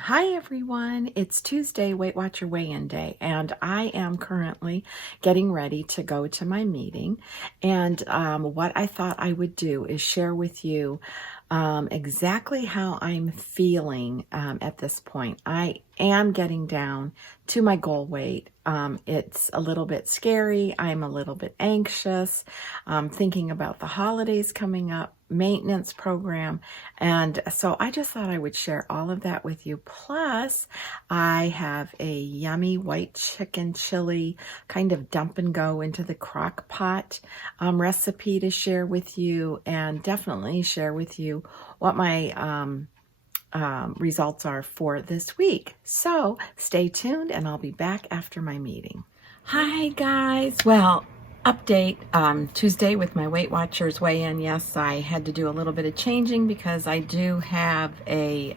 Hi everyone, it's Tuesday, Weight Watcher weigh-in day, and I am currently getting ready to go to my meeting. And what I thought I would do is share with you exactly how I'm feeling at this point. I am getting down to my goal weight. It's a little bit scary. I'm a little bit anxious, thinking about the holidays coming up, maintenance program, and so I just thought I would share all of that with you. Plus, I have a yummy white chicken chili kind of dump and go into the crock pot recipe to share with you, and definitely share with you what my results are for this week. So stay tuned and I'll be back after my meeting. Hi guys. Well, update Tuesday with my Weight Watchers weigh-in. Yes, I had to do a little bit of changing because I do have a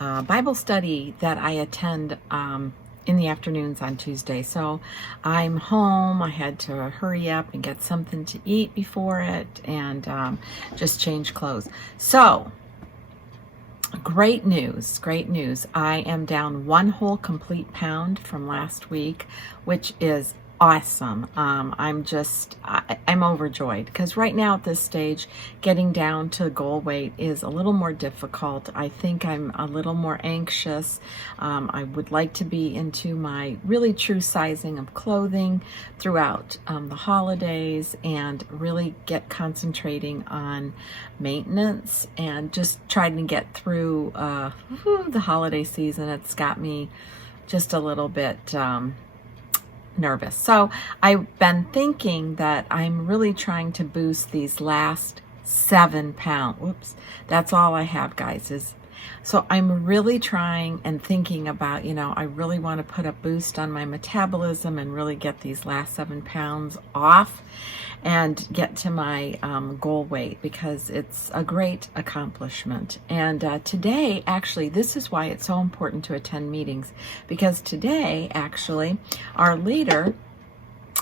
Bible study that I attend in the afternoons on Tuesday. So I'm home. I had to hurry up and get something to eat before it and just change clothes. So great news, great news. I am down 1 whole complete pound from last week, which is awesome. I'm overjoyed because right now at this stage, getting down to goal weight is a little more difficult. I think I'm a little more anxious. I would like to be into my really true sizing of clothing throughout the holidays and really get concentrating on maintenance and just trying to get through the holiday season. It's got me just a little bit nervous. So I've been thinking that I'm really trying to boost these last 7 pounds. Whoops, that's all I have, guys. So I'm really trying and thinking about, I really want to put a boost on my metabolism and really get these last 7 pounds off and get to my goal weight, because it's a great accomplishment. And today, actually, this is why it's so important to attend meetings, because today, actually, our leader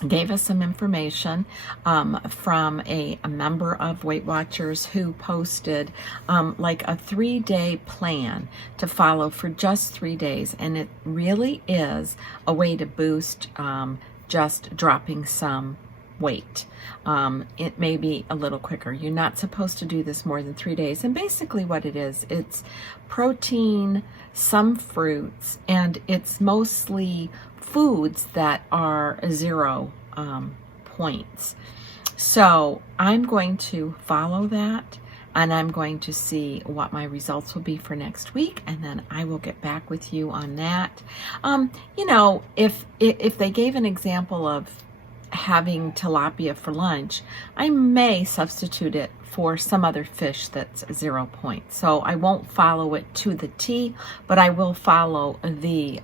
gave us some information from a member of Weight Watchers who posted like a 3-day plan to follow for just 3 days. And it really is a way to boost just dropping some weight. It may be a little quicker. You're not supposed to do this more than 3 days. And basically what it is, it's protein, some fruits, and it's mostly foods that are 0 points. So I'm going to follow that, and I'm going to see what my results will be for next week, and then I will get back with you on that. If they gave an example of having tilapia for lunch, I may substitute it for some other fish that's 0 points. So I won't follow it to the T, but I will follow the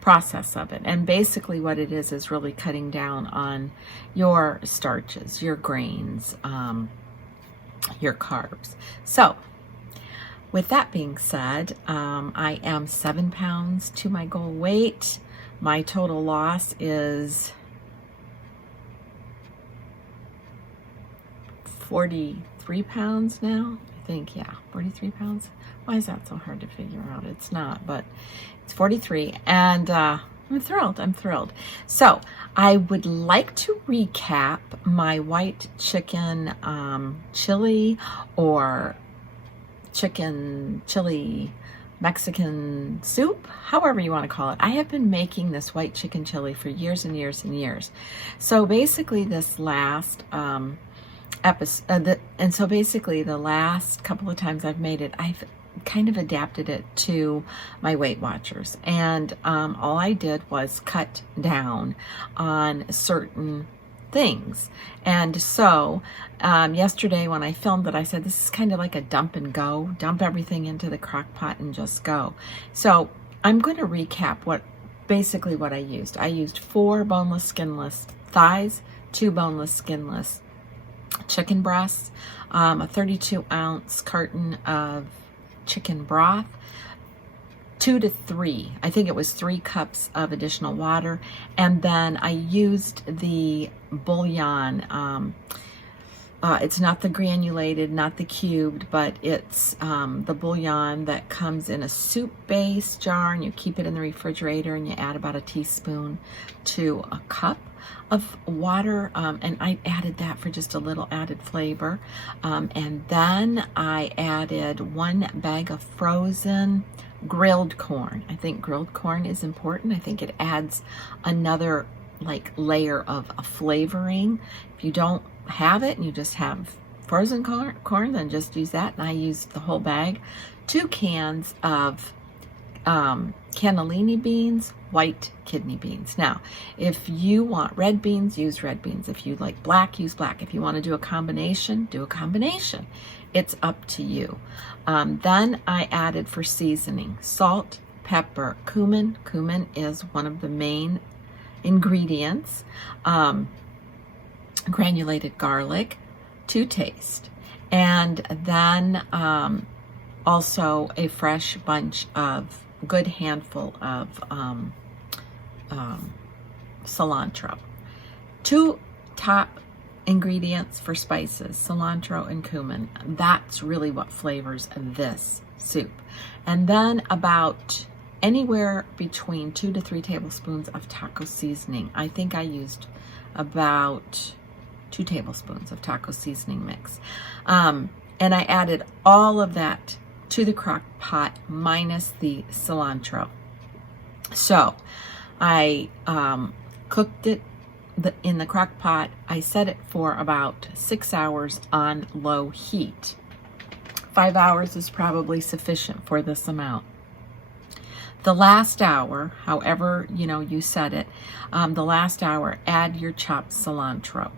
process of it. And basically what it is really cutting down on your starches, your grains, your carbs. So with that being said, I am 7 pounds to my goal weight. My total loss is 43 pounds now, I think. Yeah, 43 pounds. Why is that so hard to figure out? It's not, but it's 43, and I'm thrilled. So I would like to recap my white chicken chili, or chicken chili Mexican soup, however you want to call it. I have been making this white chicken chili for years and years and years. So basically this last episode, and so basically the last couple of times I've made it, I've kind of adapted it to my Weight Watchers, and all I did was cut down on certain things. And so yesterday when I filmed it, I said this is kind of like a dump and go, dump everything into the crock pot and just go. So I'm going to recap basically what I used. I used 4 boneless skinless thighs, 2 boneless skinless chicken breasts, a 32-ounce carton of chicken broth, 2 to 3, I think it was 3 cups of additional water, and then I used the bouillon It's not the granulated, not the cubed, but it's the bouillon that comes in a soup base jar, and you keep it in the refrigerator, and you add about a teaspoon to a cup of water, and I added that for just a little added flavor. And then I added 1 bag of frozen grilled corn. I think grilled corn is important. I think it adds another like layer of a flavoring. If you don't have it and you just have frozen corn, then just use that. And I used the whole bag. 2 cans of cannellini beans, white kidney beans. Now, if you want red beans, use red beans. If you like black, use black. If you want to do a combination, do a combination. It's up to you. Then I added for seasoning, salt, pepper, cumin. Cumin is one of the main ingredients. Granulated garlic to taste. And then also a fresh bunch of good handful of cilantro. 2 top ingredients for spices, cilantro and cumin. That's really what flavors this soup. And then about anywhere between 2 to 3 tablespoons of taco seasoning. I think I used about 2 tablespoons of taco seasoning mix. And I added all of that to the crock pot minus the cilantro. So I cooked it in the crock pot. I set it for about 6 hours on low heat. 5 hours is probably sufficient for this amount. The last hour, however you set it, the last hour, add your chopped cilantro.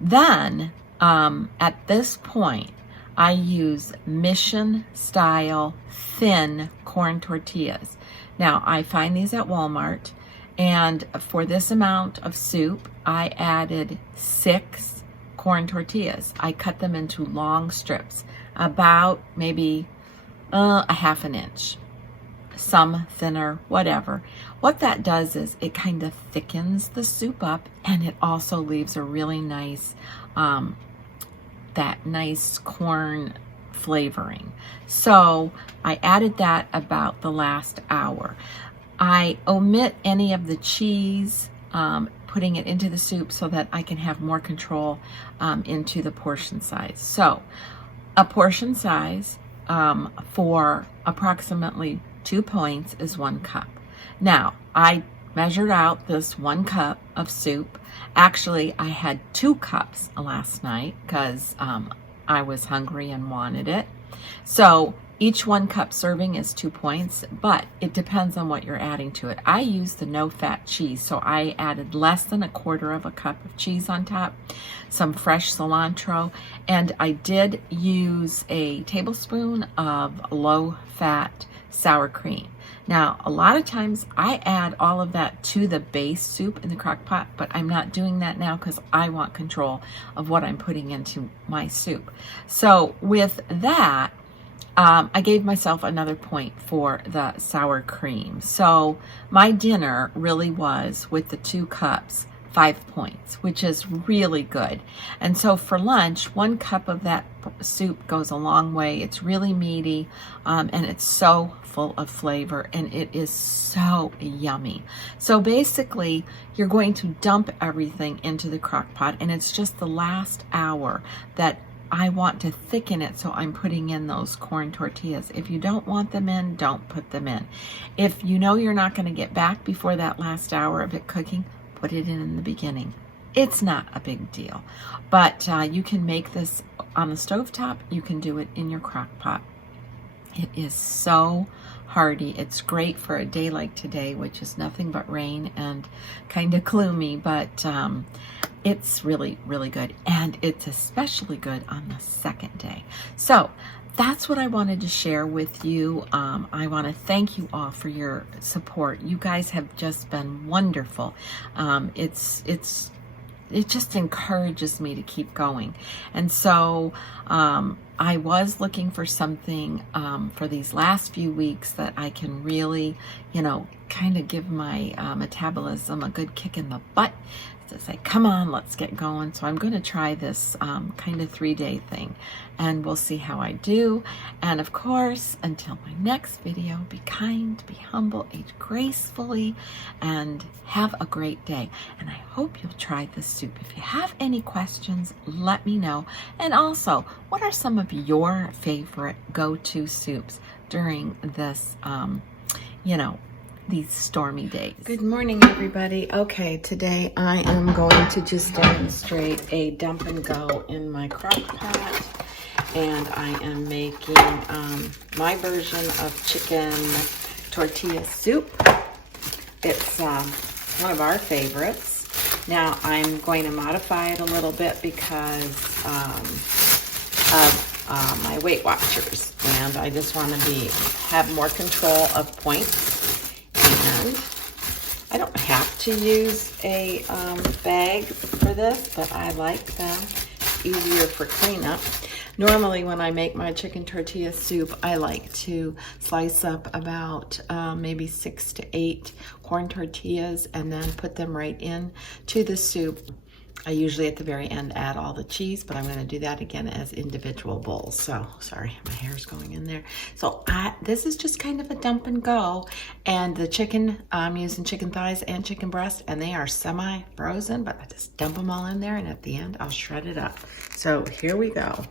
Then at this point, I use mission style thin corn tortillas. Now I find these at Walmart, and for this amount of soup, I added 6 corn tortillas. I cut them into long strips, about maybe a ½ an inch. Some thinner, whatever. What that does is it kind of thickens the soup up, and it also leaves a really nice, that nice corn flavoring. So I added that about the last hour. I omit any of the cheese, putting it into the soup so that I can have more control into the portion size. So a portion size for approximately 2 points is 1 cup. Now, I measured out this 1 cup of soup. Actually, I had 2 cups last night because I was hungry and wanted it. So each 1 cup serving is 2 points, but it depends on what you're adding to it. I used the no-fat cheese, so I added less than 1/4 cup of cheese on top, some fresh cilantro, and I did use a tablespoon of low-fat sour cream. Now, a lot of times I add all of that to the base soup in the crock pot, but I'm not doing that now because I want control of what I'm putting into my soup. So with that, I gave myself another point for the sour cream. So my dinner really was, with the 2 cups, 5 points, which is really good. And so for lunch, 1 cup of that soup goes a long way. It's really meaty, and it's so full of flavor, and it is so yummy. So basically, you're going to dump everything into the crock pot, and it's just the last hour that I want to thicken it, so I'm putting in those corn tortillas. If you don't want them in, don't put them in. If you know you're not going to get back before that last hour of it cooking, put it in the beginning. It's not a big deal, but you can make this on the stovetop. You can do it in your crock pot. It is so hearty. It's great for a day like today, which is nothing but rain and kind of gloomy, but it's really, really good. And it's especially good on the second day. So that's what I wanted to share with you. I want to thank you all for your support. You guys have just been wonderful. It just encourages me to keep going. And so I was looking for something for these last few weeks that I can really, kind of give my metabolism a good kick in the butt to say, come on, let's get going. So I'm going to try this kind of 3-day thing, and we'll see how I do. And of course, until my next video, be kind, be humble, age gracefully, and have a great day. And I hope you'll try this soup. If you have any questions, let me know. And also, what are some of your favorite go-to soups during this, these stormy days? Good morning, everybody. Okay, today I am going to just demonstrate a dump and go in my crock pot, and I am making my version of chicken tortilla soup. It's one of our favorites. Now I'm going to modify it a little bit because of my Weight Watchers, and I just want to have more control of points. And I don't have to use a bag for this, but I like them. It's easier for cleanup. Normally when I make my chicken tortilla soup, I like to slice up about maybe 6 to 8 corn tortillas and then put them right in to the soup. I usually at the very end add all the cheese, but I'm going to do that again as individual bowls. So, sorry, my hair's going in there. So this is just kind of a dump and go. And the chicken, I'm using chicken thighs and chicken breast, and they are semi-frozen, but I just dump them all in there, and at the end, I'll shred it up. So here we go.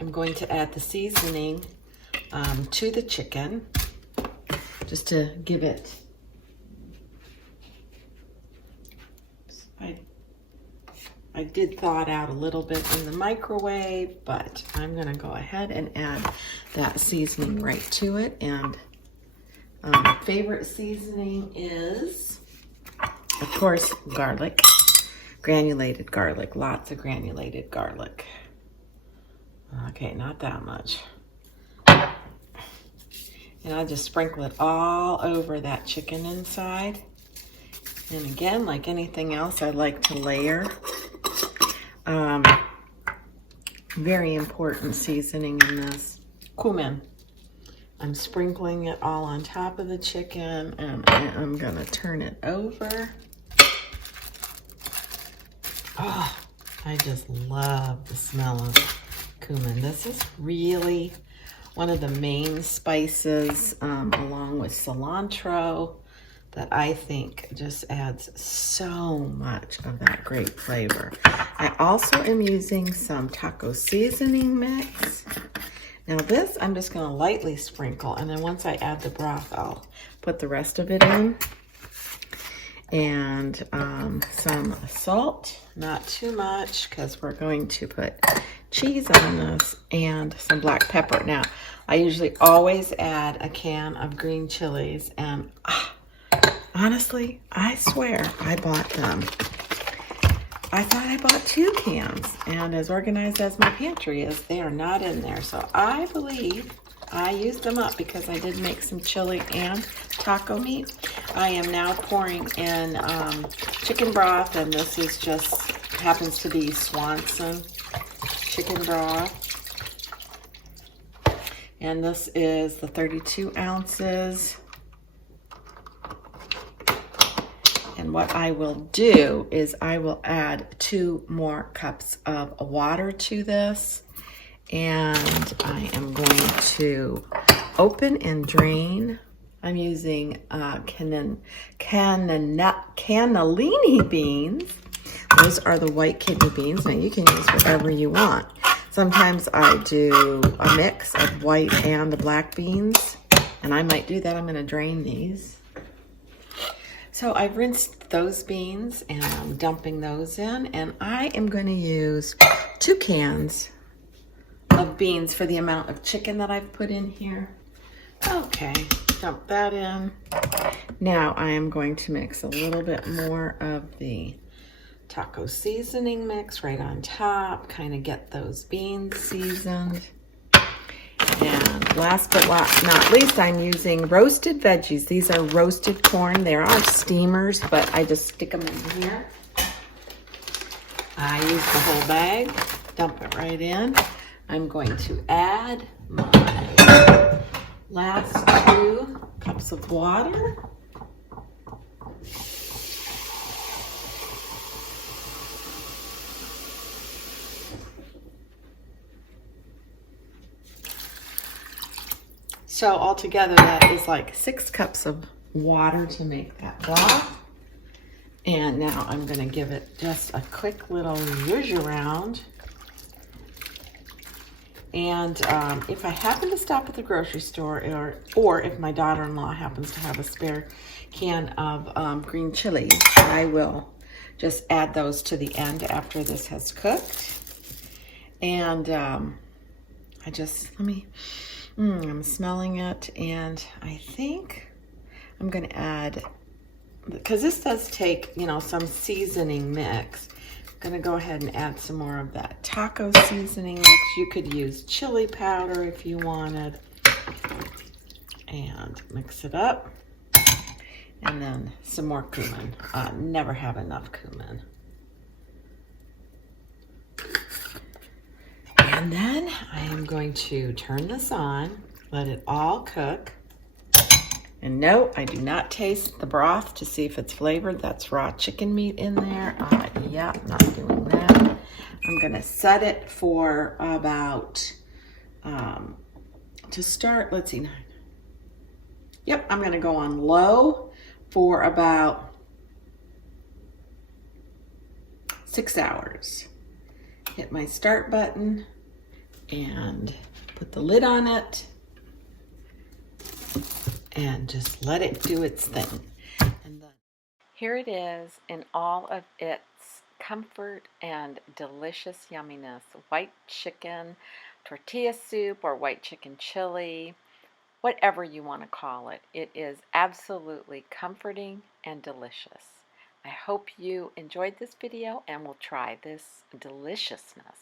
I'm going to add the seasoning to the chicken, just to give it. I did thaw it out a little bit in the microwave, but I'm going to go ahead and add that seasoning right to it. And favorite seasoning is, of course, garlic, granulated garlic, lots of granulated garlic. Okay, not that much. And I'll just sprinkle it all over that chicken inside. And again, like anything else, I like to layer. Very important seasoning in this, cumin. I'm sprinkling it all on top of the chicken, and I'm gonna turn it over. Oh, I just love the smell of cumin. This is really one of the main spices, along with cilantro, that I think just adds so much of that great flavor. I also am using some taco seasoning mix. Now this, I'm just gonna lightly sprinkle, and then once I add the broth, I'll put the rest of it in. And some salt, not too much, because we're going to put cheese on this, and some black pepper. Now, I usually always add a can of green chilies, and honestly, I swear I bought them. I thought I bought 2 cans, and as organized as my pantry is, they are not in there. So I believe I used them up because I did make some chili and taco meat. I am now pouring in chicken broth, and this is just, happens to be Swanson chicken broth. And this is the 32 ounces. And what I will do is I will add 2 more cups of water to this. And I am going to open and drain. I'm using cannellini beans. Those are the white kidney beans. Now you can use whatever you want. Sometimes I do a mix of white and the black beans, and I might do that. I'm going to drain these. So I've rinsed those beans, and I'm dumping those in, and I am going to use 2 cans of beans for the amount of chicken that I've put in here. Okay, dump that in. Now I am going to mix a little bit more of the taco seasoning mix right on top, kind of get those beans seasoned. And last but not least, I'm using roasted veggies. These are roasted corn. There are steamers, but I just stick them in here. I use the whole bag, dump it right in. I'm going to add my last 2 cups of water. So altogether that is like 6 cups of water to make that broth. And now I'm going to give it just a quick little zhuzh around. And if I happen to stop at the grocery store, or if my daughter-in-law happens to have a spare can of green chilies, I will just add those to the end after this has cooked. And I'm smelling it, and I think I'm going to add, because this does take, some seasoning mix. I'm going to go ahead and add some more of that taco seasoning mix. You could use chili powder if you wanted. And mix it up. And then some more cumin. Never have enough cumin. And then I am going to turn this on, let it all cook. And no, I do not taste the broth to see if it's flavored. That's raw chicken meat in there. Yeah, not doing that. I'm gonna set it for about, to start, let's see. Yep, I'm gonna go on low for about 6 hours. Hit my start button and put the lid on it and just let it do its thing. And then here it is in all of its comfort and delicious yumminess. White chicken tortilla soup or white chicken chili, whatever you want to call it. It is absolutely comforting and delicious. I hope you enjoyed this video and will try this deliciousness.